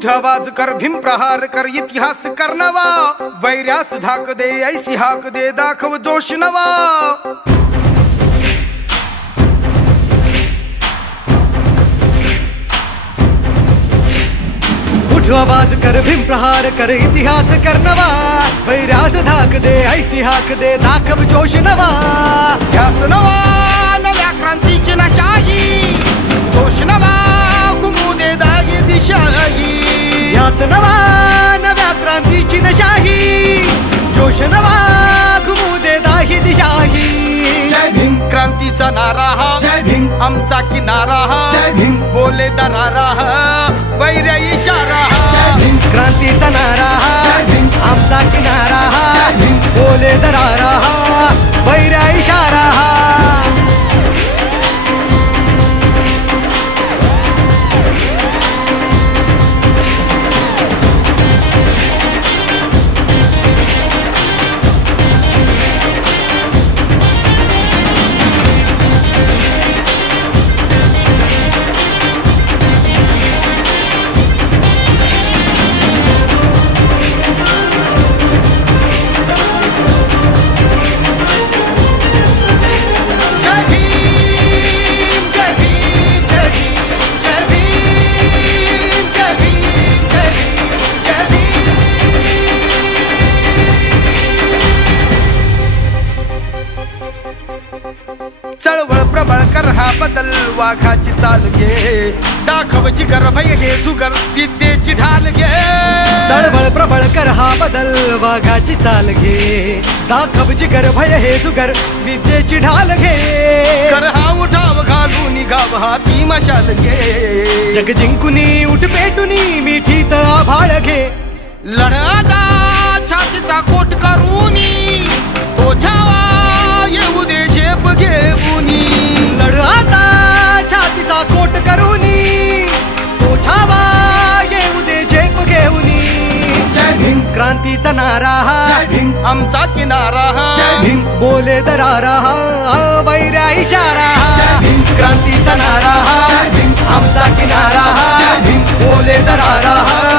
उठ आवाज कर, भीम प्रहार कर, इतिहास कर नवा, वैर्यास धाक दे, ऐसी हाक दे, दाखव जोश नवा. उठ आवाज कर, भीम प्रहार कर, इतिहास कर नवा, वैर्यास धाक दे, ऐसी हाक दे, दाखव जोश नवा. ध्यास नवा नव्या क्रांतीची नशाही, जोश नवा घुमू दे दागी दिशाही. ध्यास नवा नव्या क्रांतीची नशाही, जोश नवा घुमू दे दाही दिशाही. जय भीम क्रांतीचा नारा हा, जय भीम आमचा किनारा हा, जय भीम बोले दरारा हा, वैर्य इशारा हा. क्रांतीचा नारा हा, आमचा किनारा हा, बोले दरारा हा, वैर्या इशारा हा. चळवळ प्रबळ कर हा बदल, वाघाची चाल घे, दाखव जिगर भय हे जुगर, विद्येची ढाल घे. चळवळ प्रबळ कर हा बदल, वाघाची चाल घे, दाखव जिगर भय हे जुगर, विद्येची ढाल घे. कर हा उठाव घालून गाव हाती मशाल घे. जग जिंकुनी उठ पेटुनी मिठीत आभाळ घे. लढादा छातीचा कोट करूनी, तो छावा येऊ दे शेप घेऊनी. लढ आता छातीचा कोट करूनी, तो छावा येऊ दे झेप घेऊनी. जय भीम क्रांतीचा नारा हा, आमचा किनारा हा, बोले दरारा हा, वैर्या इशारा हा. क्रांतीचा नारा हा, आमचा किनारा हा, बोले दरारा हा,